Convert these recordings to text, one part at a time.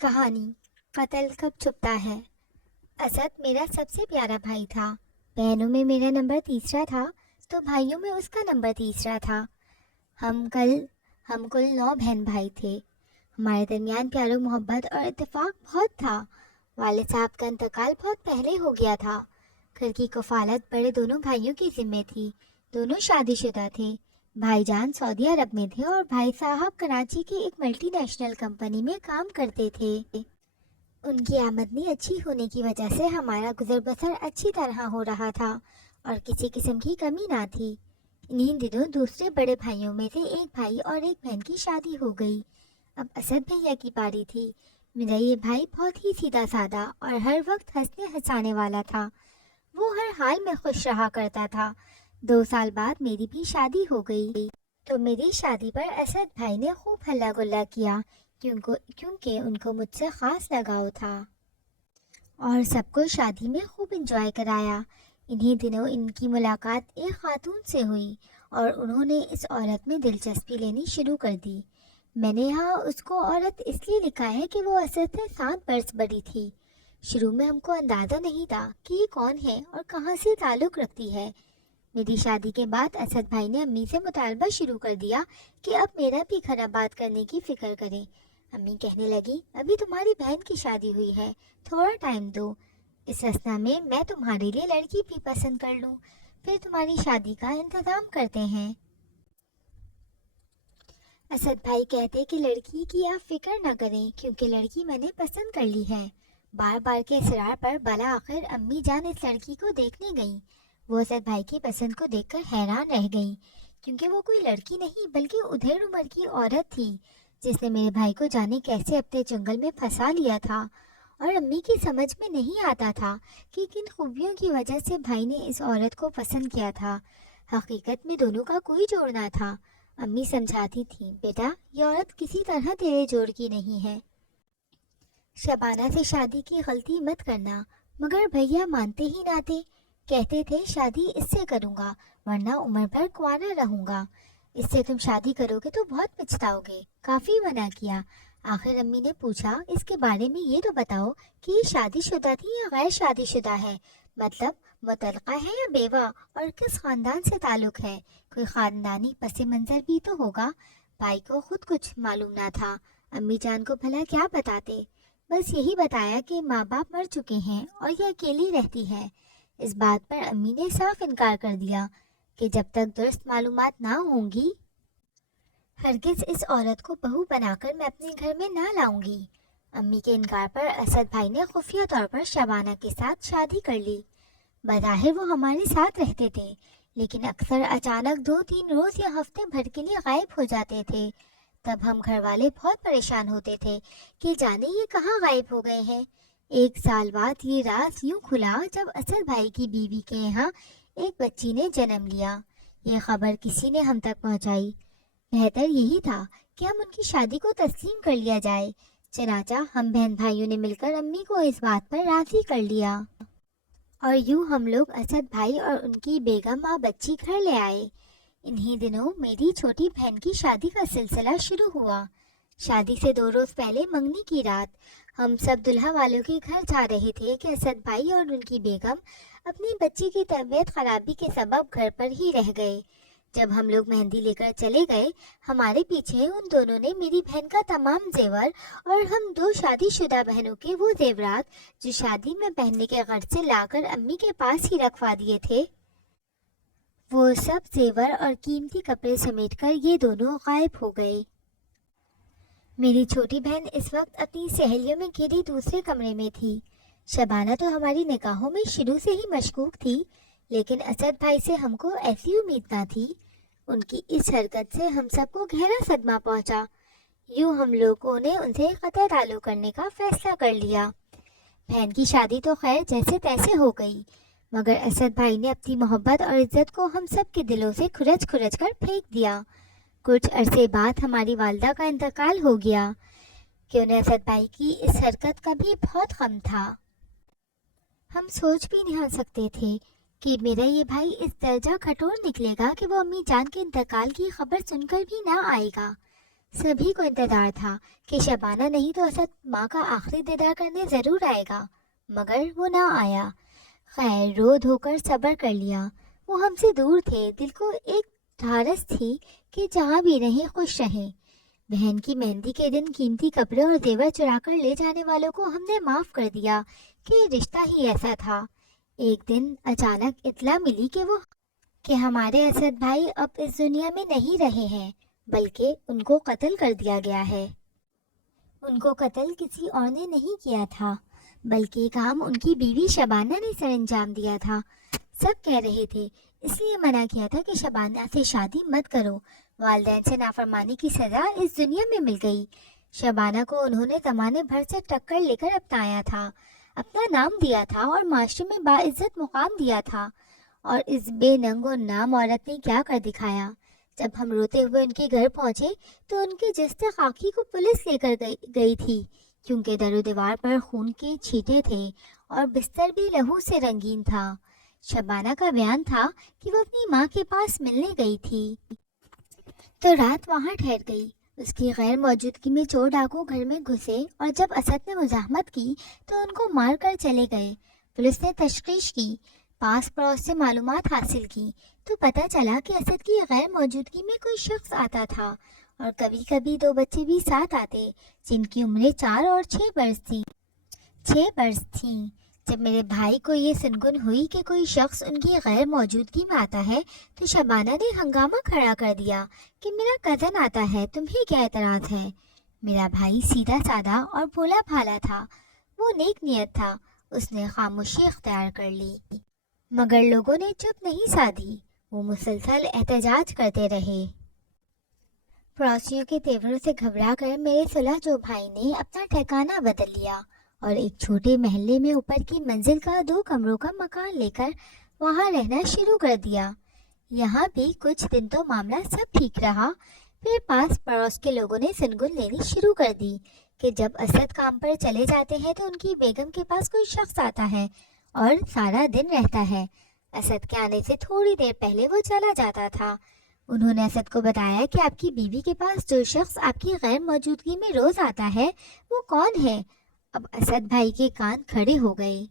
कहानी कत्ल कब छुपता है। असद मेरा सबसे प्यारा भाई था। बहनों में मेरा नंबर तीसरा था तो भाइयों में उसका नंबर तीसरा था। हम कल हम कुल 9 बहन भाई थे। हमारे दरमियान प्यार मोहब्बत और इत्तेफाक बहुत था। वालिद साहब का इंतकाल बहुत पहले हो गया था। घर की कफालत बड़े दोनों भाइयों की जिम्मे थी। दोनों शादीशुदा थे। भाईजान सऊदी अरब में थे और भाई साहब कराची की एक मल्टीनेशनल कंपनी में काम करते थे। उनकी आमदनी अच्छी होने की वजह से हमारा गुजर बसर अच्छी तरह हो रहा था और किसी किस्म की कमी ना थी। इन्हीं दिनों दूसरे बड़े भाइयों में से एक भाई और एक बहन की शादी हो गई। अब असद भैया की पारी थी। मेरा ये भाई बहुत ही सीधा साधा और हर वक्त हंसने हंसाने वाला था। वो हर हाल में खुश रहा करता था। 2 साल बाद मेरी भी शादी हो गई तो मेरी शादी पर असद भाई ने खूब हल्ला गुल्ला किया क्योंकि उनको मुझसे खास लगाव था और सबको शादी में खूब एंजॉय कराया। इन्हीं दिनों इनकी मुलाकात एक खातून से हुई और उन्होंने इस औरत में दिलचस्पी लेनी शुरू कर दी। मैंने यहाँ उसको औरत इसलिए लिखा है कि वो असद से 7 बरस बड़ी थी। शुरू में हमको अंदाज़ा नहीं था कि ये कौन है और कहाँ से ताल्लुक़ रखती है। मेरी शादी के बाद असद भाई ने अम्मी से मुतालबा शुरू कर दिया कि अब मेरा भी घर आबाद करने की फ़िक्र करें। अम्मी कहने लगी, अभी तुम्हारी बहन की शादी हुई है, थोड़ा टाइम दो। इस अवस्था में मैं तुम्हारे लिए लड़की भी पसंद कर लूँ, फिर तुम्हारी शादी का इंतज़ाम करते हैं। असद भाई कहते कि लड़की की आप फिक्र न करें क्योंकि लड़की मैंने पसंद कर ली है। बार बार के इसरार पर भला आखिर अम्मी जान इस लड़की को देखने गई। वो असद भाई की पसंद को देखकर हैरान रह गई क्योंकि वो कोई लड़की नहीं बल्कि उधेड़ उम्र की औरत थी जिसने मेरे भाई को जाने कैसे अपने जंगल में फंसा लिया था। और अम्मी की समझ में नहीं आता था कि किन खूबियों की वजह से भाई ने इस औरत को पसंद किया था। हकीकत में दोनों का कोई जोड़ ना था। अम्मी समझाती थी, बेटा ये औरत किसी तरह तेरे जोड़ की नहीं है, शबाना से शादी की गलती मत करना। मगर भैया मानते ही ना थे। कहते थे शादी इससे करूँगा वरना उम्र भर कुंवारा रहूँगा। इससे तुम शादी करोगे तो बहुत पछताओगे। काफ़ी मना किया। आखिर अम्मी ने पूछा, इसके बारे में ये तो बताओ कि ये शादीशुदा थी या गैर शादीशुदा है, मतलब मुतल्लका है या बेवा, और किस खानदान से ताल्लुक़ है। कोई खानदानी पस मंज़र भी तो होगा। भाई को खुद कुछ मालूम ना था, अम्मी जान को भला क्या बताते। बस यही बताया कि माँ बाप मर चुके हैं और ये अकेली रहती है। इस बात पर अम्मी ने साफ इनकार कर दिया कि जब तक दुरुस्त मालूमात ना होंगी हरगिज इस औरत को बहू बनाकर मैं अपने घर में ना लाऊंगी। अम्मी के इनकार पर असद भाई ने खुफिया तौर पर शबाना के साथ शादी कर ली। बज़ाहिर वो हमारे साथ रहते थे लेकिन अक्सर अचानक 2-3 रोज़ या हफ्ते भर के लिए गायब हो जाते थे। तब हम घर वाले बहुत परेशान होते थे कि जाने ये कहाँ गायब हो गए हैं। 1 साल बाद ये राज यूं खुला जब असद भाई की बीवी के यहाँ एक बच्ची ने जन्म लिया। ये खबर किसी ने हम तक पहुँचाई। बेहतर यही था कि हम उनकी शादी को तस्लीम कर लिया जाए। चनाचा हम बहन भाइयों ने मिलकर अम्मी को इस बात पर राजी कर लिया और यूं हम लोग असद भाई और उनकी बेगम माँ बच्ची घर ले आए। इन्हीं दिनों मेरी छोटी बहन की शादी का सिलसिला शुरू हुआ। शादी से 2 रोज पहले मंगनी की रात हम सब दुल्हा वालों के घर जा रहे थे कि असद भाई और उनकी बेगम अपनी बच्ची की तबीयत खराबी के सबब घर पर ही रह गए। जब हम लोग मेहंदी लेकर चले गए हमारे पीछे उन दोनों ने मेरी बहन का तमाम जेवर और हम 2 शादीशुदा बहनों के वो जेवरात जो शादी में पहनने के गर्ज से लाकर अम्मी के पास ही रखवा दिए थे, वो सब जेवर और कीमती कपड़े समेटकर ये दोनों गायब हो गए। मेरी छोटी बहन इस वक्त अपनी सहेलियों में घिरी दूसरे कमरे में थी। शबाना तो हमारी निकाहों में शुरू से ही मशकूक थी लेकिन असद भाई से हमको ऐसी उम्मीद ना थी। उनकी इस हरकत से हम सबको गहरा सदमा पहुंचा। यूं हम लोगों ने उनसे कतई ताल्लुक़ करने का फैसला कर लिया। बहन की शादी तो खैर जैसे तैसे हो गई मगर असद भाई ने अपनी मोहब्बत और इज्जत को हम सब के दिलों से खुरच खुरच कर फेंक दिया। कुछ अरसे बाद हमारी वालदा का इंतकाल हो गया कि उन्हें असद भाई की इस हरकत का भी बहुत गम था। हम सोच भी नहीं सकते थे कि मेरा ये भाई इस दर्जा कठोर निकलेगा कि वो अम्मी जान के इंतकाल की खबर सुनकर भी ना आएगा। सभी को इंतजार था कि शबाना नहीं तो असद माँ का आखिरी दीदार करने जरूर आएगा, मगर वो ना आया। खैर, रो धोकर सब्र कर लिया। वो हमसे दूर थे, दिल को एक ढारस थी कि जहाँ भी रहें खुश रहें। बहन की मेहंदी के दिन कीमती कपड़े और जेवर चुरा कर ले जाने वालों को हमने माफ कर दिया कि रिश्ता ही ऐसा था। एक दिन अचानक इत्ला मिली कि हमारे असद भाई अब इस दुनिया में नहीं रहे हैं, बल्कि उनको कत्ल कर दिया गया है। उनको कत्ल किसी और ने नहीं किया था, बल्कि काम उनकी बीवी शबाना ने सरअंजाम दिया था। सब कह रहे थे, इसलिए मना किया था कि शबाना से शादी मत करो। वालिदैन से नाफरमानी की सजा इस दुनिया में मिल गई। शबाना को उन्होंने ज़माने भर से टक्कर लेकर अपनाया था, अपना नाम दिया था और माशरे में बाइज्जत मुकाम दिया था। और इस बेनंग और नाम औरत ने क्या कर दिखाया। जब हम रोते हुए उनके घर पहुंचे तो उनके जिस्ते खाकी को पुलिस लेकर गई थी, क्योंकि दरो दीवार पर खून के छींटे थे और बिस्तर भी लहू से रंगीन था। शबाना का बयान था कि वो अपनी माँ के पास मिलने गई थी तो रात वहाँ ठहर गई। उसकी गैर मौजूदगी में चोर डाकू घर में घुसे और जब असद ने मुजाहमत की तो उनको मार कर चले गए। पुलिस ने तफ्तीश की, पास पड़ोस से मालूमात हासिल की तो पता चला कि असद की गैर मौजूदगी में कोई शख्स आता था और कभी कभी 2 बच्चे भी साथ आते, जिनकी उम्रें 4 और 6 बरस थीं। जब मेरे भाई को ये सुनगुन हुई कि कोई शख्स उनकी गैर मौजूदगी में आता है तो शबाना ने हंगामा खड़ा कर दिया कि मेरा कज़न आता है, तुम्हें क्या एतराज़ है। मेरा भाई सीधा साधा और भोला भाला था, वो नेक नियत था, उसने खामोशी अख्तियार कर ली। मगर लोगों ने चुप नहीं साधी, वो मुसलसल एहतजाज करते रहे। पड़ोसियों के तेवरों से घबरा कर मेरे सुलहजो भाई ने अपना ठिकाना बदल लिया और एक छोटे महल्ले में ऊपर की मंजिल का 2 कमरों का मकान लेकर वहां रहना शुरू कर दिया। यहाँ भी कुछ दिन तो मामला सब ठीक रहा, फिर पास पड़ोस के लोगों ने सुनगुन लेनी शुरू कर दी कि जब असद काम पर चले जाते हैं तो उनकी बेगम के पास कोई शख्स आता है और सारा दिन रहता है। असद के आने से थोड़ी देर पहले वो चला जाता था। उन्होंने असद को बताया कि आपकी बीवी के पास जो शख्स आपकी गैर मौजूदगी में रोज आता है वो कौन है। अब असद भाई के कान खड़े हो गए।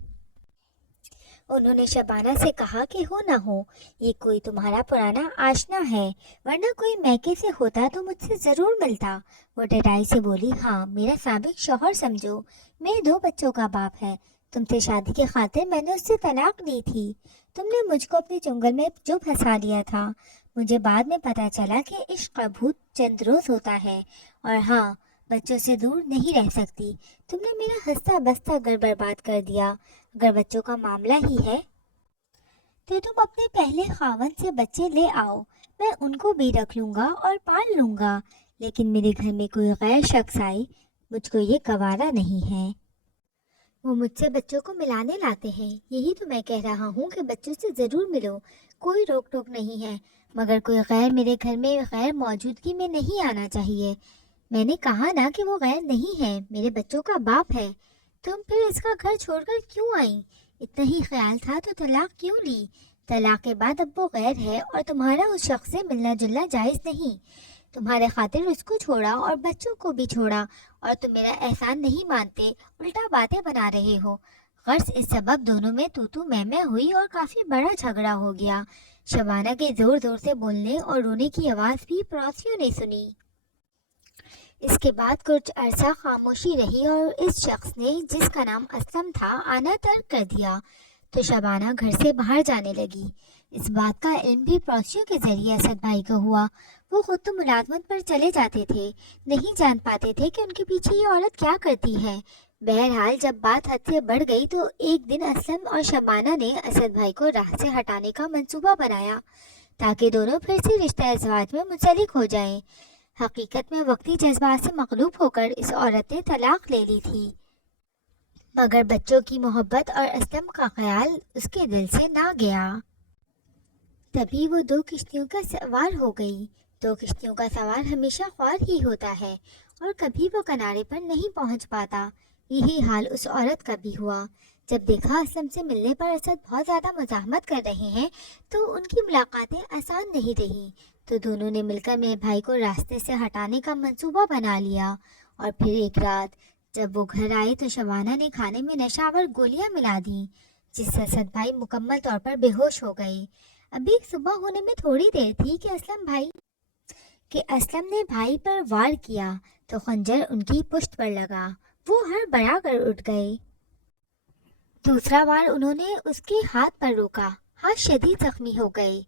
उन्होंने शबाना से कहा कि हो ना हो ये कोई तुम्हारा पुराना आशना है, वरना कोई मैके से होता तो मुझसे जरूर मिलता। वो डराई से बोली, हाँ, मेरा साबिक शौहर समझो, मेरे 2 बच्चों का बाप है। तुमसे शादी के खातिर मैंने उससे तलाक दी थी। तुमने मुझको अपने चुंगल में जो फंसा दिया था। मुझे बाद में पता चला कि इश्क का भूत चंद रोज होता है और हाँ, बच्चों से दूर नहीं रह सकती। तुमने मेरा हंसता बसता घर बर्बाद कर दिया। अगर बच्चों का मामला ही है तो तुम अपने पहले खावन से बच्चे ले आओ, मैं उनको भी रख लूँगा और पाल लूँगा। लेकिन मेरे घर में कोई गैर शख्स आए, मुझको ये गवारा नहीं है। वो मुझसे बच्चों को मिलाने लाते हैं, यही तो मैं कह रहा हूँ कि बच्चों से ज़रूर मिलो, कोई रोक टोक नहीं है, मगर कोई गैर मेरे घर में गैर मौजूदगी में नहीं आना चाहिए। मैंने कहा ना कि वो गैर नहीं है, मेरे बच्चों का बाप है। तुम फिर इसका घर छोड़कर क्यों आई? इतना ही ख्याल था तो तलाक क्यों ली? तलाक के बाद अब वो गैर है और तुम्हारा उस शख्स से मिलना जुलना जायज़ नहीं। तुम्हारे खातिर उसको छोड़ा और बच्चों को भी छोड़ा और तुम मेरा एहसान नहीं मानते, उल्टा बातें बना रहे हो। गर्ज इस सबब दोनों में तू मैं हुई और काफ़ी बड़ा झगड़ा हो गया। शबाना के ज़ोर ज़ोर से बोलने और रोने की आवाज़ भी पड़ोसियों ने सुनी। इसके बाद कुछ अरसा खामोशी रही और इस शख्स ने, जिसका नाम असलम था, आना तर्क कर दिया तो शबाना घर से बाहर जाने लगी। इस बात का इल्म भी पड़ोसियों के जरिए असद भाई को हुआ। वो खुद तो मुलाजमत पर चले जाते थे, नहीं जान पाते थे कि उनके पीछे ये औरत क्या करती है। बहरहाल जब बात हद से बढ़ गई तो एक दिन असलम और शबाना ने असद भाई को राह से हटाने का मंसूबा बनाया ताकि दोनों फिर से रिश्ता इज़्वाज में मुंसलिक हो जाएं। हकीकत में वक्ती जज्बात से मगलूब होकर इस औरत ने तलाक ले ली थी, मगर बच्चों की मोहब्बत और असलम का ख्याल उसके दिल से ना गया। तभी वो 2 किश्तियों का सवार हो गई। 2 किश्तियों का सवार हमेशा ख्वार ही होता है और कभी वो किनारे पर नहीं पहुंच पाता। यही हाल उस औरत का भी हुआ। जब देखा असलम से मिलने पर असद बहुत ज़्यादा मुज़ाहमत कर रहे हैं तो उनकी मुलाकातें आसान नहीं रहीं। तो दोनों ने मिलकर मेरे भाई को रास्ते से हटाने का मंसूबा बना लिया। और फिर एक रात जब वो घर आए तो शबाना ने खाने में नशावर गोलियां मिला दी, जिससे असद भाई मुकम्मल तौर पर बेहोश हो गए। अभी सुबह होने में थोड़ी देर थी कि असलम ने भाई पर वार किया तो खंजर उनकी पुश्त पर लगा। वो हड़बड़ा कर उठ गए। दूसरा वार उन्होंने उसके हाथ पर रोका। हाथ शदीद जख्मी हो गए।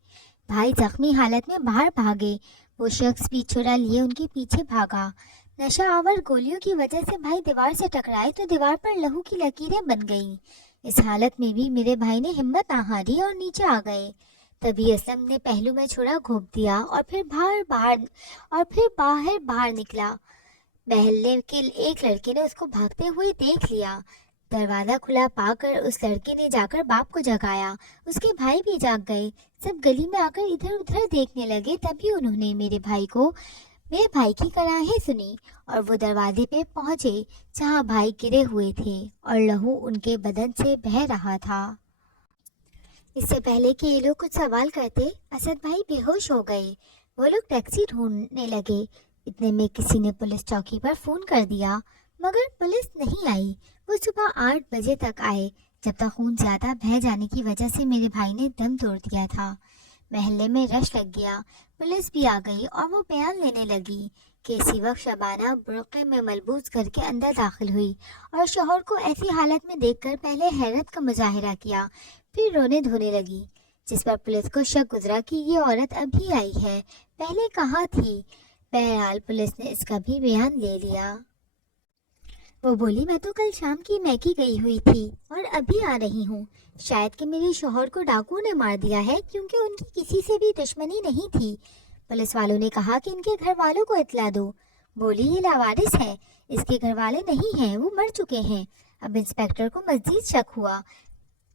भाई जख्मी हालत में बाहर भागे। वो शख्स भी छुरा लिए उनके पीछे भागा। नशा आवर गोलियों की वजह से भाई दीवार से टकराए तो दीवार पर लहू की लकीरें बन गईं। इस हालत में भी मेरे भाई ने हिम्मत ना हारी और नीचे आ गए। तभी असलम ने पहलू में छुरा घोंप दिया और फिर बाहर निकला। महल्ले के एक लड़के ने उसको भागते हुए देख लिया। दरवाजा खुला पाकर उस लड़के ने जाकर बाप को जगाया। उसके भाई भी जाग गए। सब गली में आकर इधर उधर देखने लगे। तभी उन्होंने मेरे भाई की कराहें सुनी और वो दरवाजे पे पहुंचे जहां भाई गिरे हुए थे और लहू उनके बदन से बह रहा था। इससे पहले कि ये लोग कुछ सवाल करते, असद भाई बेहोश हो गए। वो लोग टैक्सी ढूंढने लगे। इतने में किसी ने पुलिस चौकी पर फोन कर दिया, मगर पुलिस नहीं आई। वो सुबह 8 बजे तक आए, जब तक खून ज्यादा बह जाने की वजह से मेरे भाई ने दम तोड़ दिया था। महल्ले में रश लग गया। पुलिस भी आ गई और वो बयान लेने लगी कि इसी वक्त शबाना बुर्के में मलबूस घर के अंदर दाखिल हुई और शौहर को ऐसी हालत में देखकर पहले हैरत का मुजाहिरा किया, फिर रोने धोने लगी, जिस पर पुलिस को शक गुजरा कि ये औरत अभी आई है, पहले कहाँ थी। बहरहाल पुलिस ने इसका भी बयान ले लिया। वो बोली, मैं तो कल शाम की मैकी गई हुई थी और अभी आ रही हूँ। शायद कि मेरे शौहर को डाकुओं ने मार दिया है, क्योंकि उनकी किसी से भी दुश्मनी नहीं थी। पुलिस वालों ने कहा कि इनके घर वालों को इतला दो। बोली, ये लावारिस है, इसके घर वाले नहीं हैं, वो मर चुके हैं। अब इंस्पेक्टर को मजीद शक हुआ।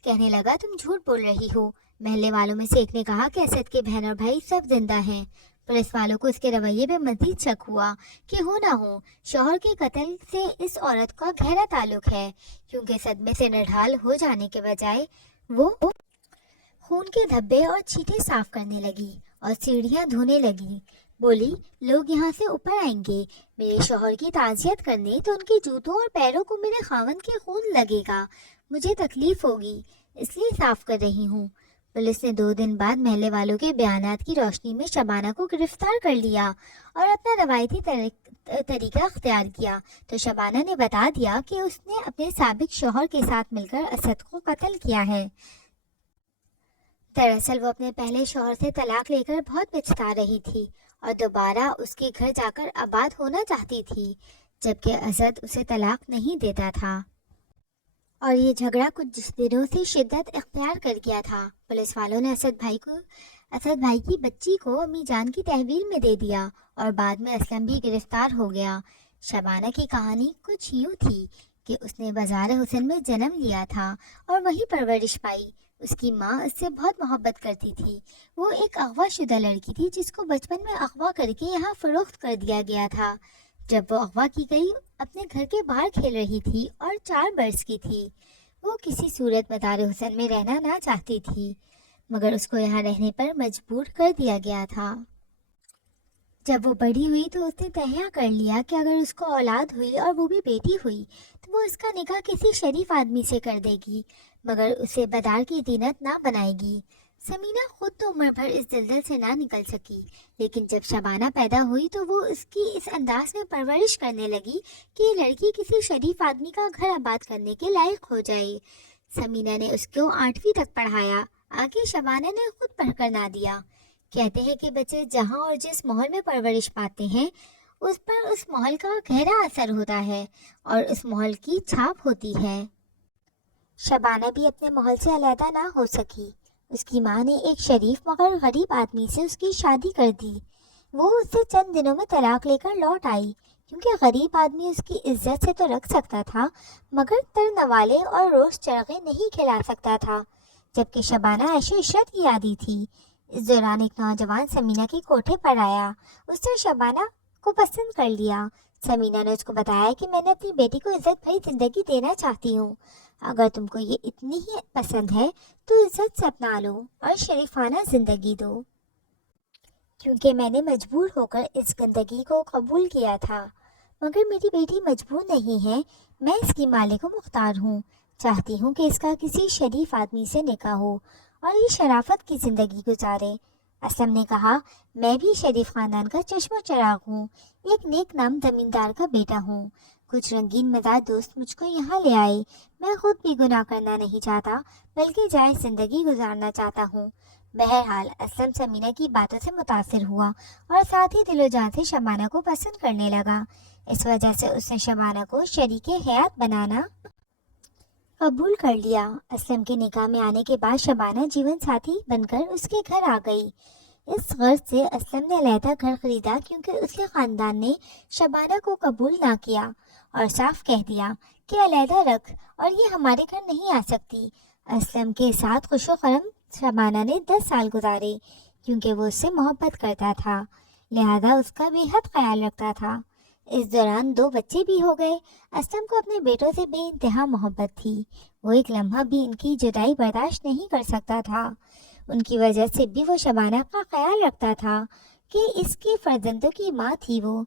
कहने लगा, तुम झूठ बोल रही हो। महल्ले वालों में से एक ने कहा कि असद के बहन और भाई सब जिंदा हैं। पुलिस वालों को इसके रवैये पे मजीद शक हुआ कि हो ना हो शौहर के कत्ल से इस औरत का गहरा ताल्लुक है, क्योंकि सदमे से निढाल हो जाने के बजाय वो खून के धब्बे और छींटे साफ करने लगी और सीढ़ियां धोने लगी। बोली, लोग यहाँ से ऊपर आएंगे मेरे शौहर की ताज़ियत करने, तो उनके जूतों और पैरों को मेरे खावंद के खून लगेगा, मुझे तकलीफ होगी, इसलिए साफ कर रही हूँ। पुलिस ने 2 दिन बाद महल्ले वालों के बयानात की रोशनी में शबाना को गिरफ्तार कर लिया और अपना रवायती तरीका अख्तियार किया। तो शबाना ने बता दिया कि उसने अपने साबिक शौहर के साथ मिलकर असद को कत्ल किया है। दरअसल वो अपने पहले शौहर से तलाक लेकर बहुत पछता रही थी और दोबारा उसके घर जाकर आबाद होना चाहती थी, जबकि असद उसे तलाक नहीं देता था। और ये झगड़ा कुछ दिनों से शिद्दत इख्तियार कर गया था। पुलिस वालों ने असद भाई की बच्ची को अम्मी जान की तहवील में दे दिया और बाद में असलम भी गिरफ्तार हो गया। शबाना की कहानी कुछ यूँ थी कि उसने बाजार हुसैन में जन्म लिया था और वहीं परवरिश पाई। उसकी माँ उससे बहुत मोहब्बत करती थी। वो एक अगवा-शुदा लड़की थी जिसको बचपन में अगवा करके यहाँ फरोख्त कर दिया गया था। जब वो अगवा की गई, अपने घर के बाहर खेल रही थी और 4 बरस की थी। वो किसी सूरत मदार हुसैन में रहना ना चाहती थी, मगर उसको यहाँ रहने पर मजबूर कर दिया गया था। जब वो बड़ी हुई तो उसने तय कर लिया कि अगर उसको औलाद हुई और वो भी बेटी हुई तो वो उसका निकाह किसी शरीफ आदमी से कर देगी, मगर उसे बदार की दीनत ना बनाएगी। समीना खुद तो उम्र भर इस दलदल से ना निकल सकी, लेकिन जब शबाना पैदा हुई तो वो उसकी इस अंदाज में परवरिश करने लगी कि ये लड़की किसी शरीफ आदमी का घर आबाद करने के लायक हो जाए। समीना ने उसको 8वीं तक पढ़ाया। आगे शबाना ने खुद पढ़कर ना दिया। कहते हैं कि बच्चे जहाँ और जिस माहौल में परवरिश पाते हैं उस पर उस माहौल का गहरा असर होता है और उस माहौल की छाप होती है। शबाना भी अपने माहौल से अलहदा ना हो सकी। उसकी माँ ने एक शरीफ मगर गरीब आदमी से उसकी शादी कर दी। वो उससे चंद दिनों में तलाक लेकर लौट आई, क्योंकि गरीब आदमी उसकी इज्जत से तो रख सकता था, मगर तरनवाले और रोज चरगे नहीं खिला सकता था। जबकि शबाना ऐशो इशरत की आदी थी। इस दौरान एक नौजवान समीना के कोठे पर आया। उसने शबाना को पसंद कर लिया। समीना ने उसको बताया कि मैंने अपनी बेटी को इज्जत भरी जिंदगी देना चाहती हूँ। अगर तुमको ये इतनी ही पसंद है तो इज्जत से अपना लो और शरीफाना जिंदगी दो। کیونکہ میں نے مجبور ہو کر اس گندگی کو قبول کیا تھا، مگر میری بیٹی مجبور نہیں ہے، میں اس کی مالک و مختار ہوں، چاہتی ہوں کہ اس کا کسی شریف آدمی سے نکاح ہو اور یہ شرافت کی زندگی گزارے۔ اسلم نے کہا، میں بھی شریف خاندان کا چشم و چراغ ہوں، ایک نیک نام زمیندار کا بیٹا ہوں، کچھ رنگین مزاج دوست مجھ کو یہاں لے آئے، میں خود بھی گناہ کرنا نہیں چاہتا بلکہ جائز زندگی گزارنا چاہتا ہوں۔ بہرحال اسلم سمینہ کی باتوں سے متاثر ہوا اور ساتھ ہی دل و جان سے شبانہ کو پسند کرنے لگا، اس وجہ سے اس نے شبانہ کو شریک حیات بنانا قبول کر لیا۔ اسلم کے نکاح میں آنے کے بعد شبانہ جیون ساتھی بن کر اس کے گھر آ گئی۔ اس غرض سے اسلم نے علیحدہ گھر خریدا کیونکہ اس کے خاندان نے شبانہ کو قبول نہ کیا اور صاف کہہ دیا کہ علیحدہ رکھ اور یہ ہمارے گھر نہیں آ سکتی۔ اسلم کے ساتھ خوش و خرم شبانہ نے 10 سال گزارے کیونکہ وہ اس سے محبت کرتا تھا، لہذا اس کا بے حد خیال رکھتا تھا۔ اس دوران 2 بچے بھی ہو گئے۔ اسلم کو اپنے بیٹوں سے بے انتہا محبت تھی، وہ ایک لمحہ بھی ان کی جدائی برداشت نہیں کر سکتا تھا۔ ان کی وجہ سے بھی وہ شبانہ کا خیال رکھتا تھا کہ اس کے فرزندوں کی ماں تھی وہ۔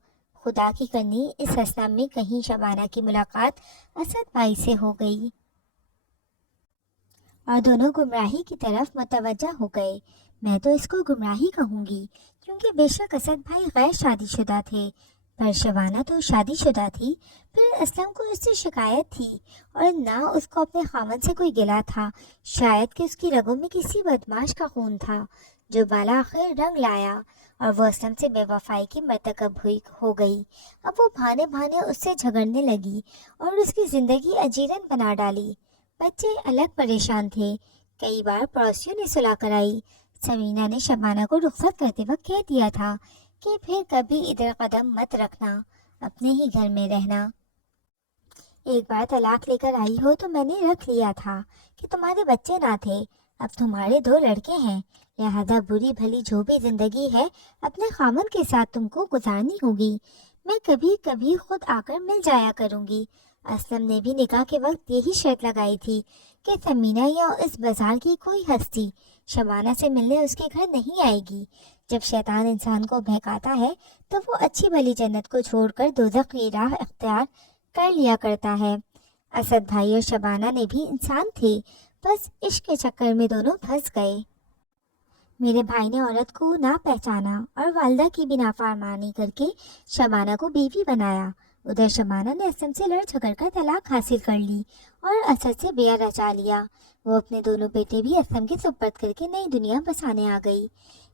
خدا کی کرنی اس اسلم میں کہیں شبانہ کی ملاقات اسد بھائی سے ہو گئی اور دونوں گمراہی کی طرف متوجہ ہو گئے۔ میں تو اس کو گمراہی کہوں گی کیونکہ بے شک اسد بھائی غیر شادی شدہ تھے، پر شبانہ تو شادی شدہ تھی۔ پھر اسلم کو اس سے شکایت تھی اور نہ اس کو اپنے خاوند سے کوئی گلہ تھا، شاید کہ اس کی رگوں میں کسی بدماش کا خون تھا جو بالآخر رنگ لایا اور وہ اسلم سے بے وفائی کی مرتکب ہو گئی۔ اب وہ بھانے بھانے اس سے جھگڑنے لگی اور اس کی زندگی اجیرن بنا ڈالی۔ بچے الگ پریشان تھے، کئی بار پڑوسیوں نے صلاح کرائی۔ سمینہ نے شبانہ کو رخصت کرتے وقت کہہ دیا تھا کہ پھر کبھی ادھر قدم مت رکھنا، اپنے ہی گھر میں رہنا۔ ایک بار طلاق لے کر آئی ہو تو میں نے رکھ لیا تھا کہ تمہارے بچے نہ تھے، اب تمہارے 2 لڑکے ہیں، لہذا بری بھلی جو بھی زندگی ہے اپنے خاوند کے ساتھ تم کو گزارنی ہوگی، میں کبھی کبھی خود آ کر مل جایا کروں گی۔ اسلم نے بھی نکاح کے وقت یہی شرط لگائی تھی کہ سمینہ یا اس بازار کی کوئی ہستی شبانہ سے ملنے اس کے گھر نہیں آئے گی۔ جب شیطان انسان کو بہکاتا ہے تو وہ اچھی بھلی جنت کو چھوڑ کر دوزخ کی راہ اختیار کر لیا کرتا ہے۔ اسد بھائی اور شبانہ نے بھی انسان تھے، بس عشق کے چکر میں دونوں پھنس گئے۔ میرے بھائی نے عورت کو نہ پہچانا اور والدہ کی بھی نافرمانی کر کے شبانہ کو بیوی بنایا۔ ادھر شبانہ نے اسلم سے لڑ جھگڑ کر طلاق حاصل کر لی اور اسد سے بیعہ رچا لیا۔ وہ اپنے دونوں بیٹے بھی اسلم کے سپرد کر کے نئی دنیا بسانے آ گئی۔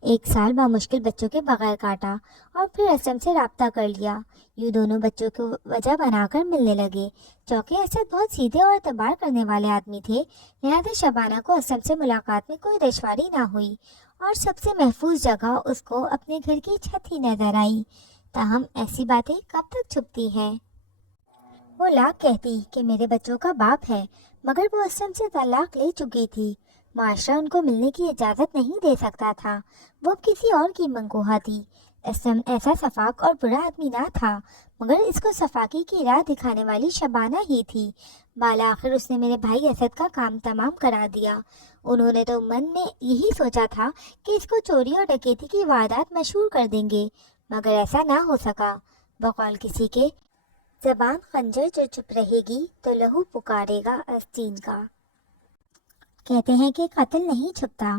1 سال بامشکل بچوں کے بغیر کاٹا اور پھر اسلم سے رابطہ کر لیا۔ یوں دونوں بچوں کو وجہ بنا کر ملنے لگے۔ چونکہ اسد بہت سیدھے اور اعتبار کرنے والے آدمی تھے، لہذا شبانہ کو اسلم سے ملاقات میں کوئی دشواری نہ ہوئی اور سب سے محفوظ جگہ اس کو اپنے گھر کی چھت ہی نظر آئی۔ تاہم ایسی باتیں کب تک چھپتی ہیں؟ وہ لاکھ کہتی کہ میرے بچوں کا باپ ہے، مگر وہ اسلم سے طلاق لے چکی تھی، معاشرہ ان کو ملنے کی اجازت نہیں دے سکتا تھا، وہ کسی اور کی منگوہا تھی۔ اسلم ایسا سفاک اور برا آدمی نہ تھا، مگر اس کو صفاکی کی راہ دکھانے والی شبانہ ہی تھی۔ بالآخر اس نے میرے بھائی اسد کا کام تمام کرا دیا۔ انہوں نے تو من میں یہی سوچا تھا کہ اس کو چوری اور ڈکیتی کی واردات مشہور کر دیں گے، مگر ایسا نہ ہو سکا۔ بقول کسی کے، زبان خنجر جو چپ رہے گی تو لہو پکارے گا آستین کا۔ کہتے ہیں کہ قاتل نہیں چھپتا،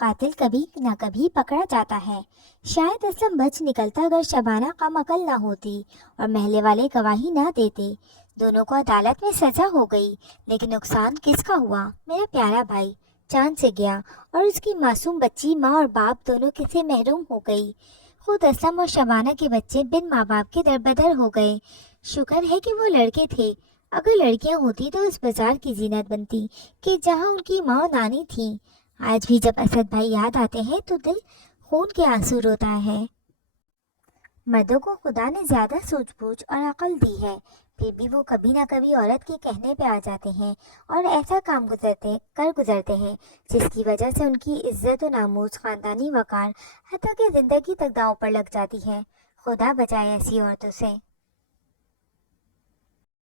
قاتل کبھی نہ کبھی پکڑا جاتا ہے۔ شاید اسلم بچ نکلتا اگر شبانہ کم عقل نہ ہوتی اور محلے والے گواہی نہ دیتے۔ دونوں کو عدالت میں سزا ہو گئی، لیکن نقصان کس کا ہوا؟ میرا پیارا بھائی جان سے گیا اور اس کی معصوم بچی ماں اور باپ دونوں سے محروم ہو گئی۔ خود اسلم اور شبانہ کے بچے بن ماں باپ کے دربدر ہو گئے۔ شکر ہے کہ وہ لڑکے تھے، اگر لڑکیاں ہوتی تو اس بازار کی زینت بنتی کہ جہاں ان کی ماں نانی تھی۔ آج بھی جب اسد بھائی یاد آتے ہیں تو دل خون کے آنسو روتا ہے۔ مردوں کو خدا نے زیادہ سوچ بوجھ اور عقل دی ہے، پھر بھی وہ کبھی نہ کبھی عورت کے کہنے پہ آ جاتے ہیں اور ایسا کام گزرتے ہیں جس کی وجہ سے ان کی عزت و ناموس، خاندانی وقار، حتیٰ کہ زندگی تک داؤ پر لگ جاتی ہے۔ خدا بچائے ایسی عورتوں سے۔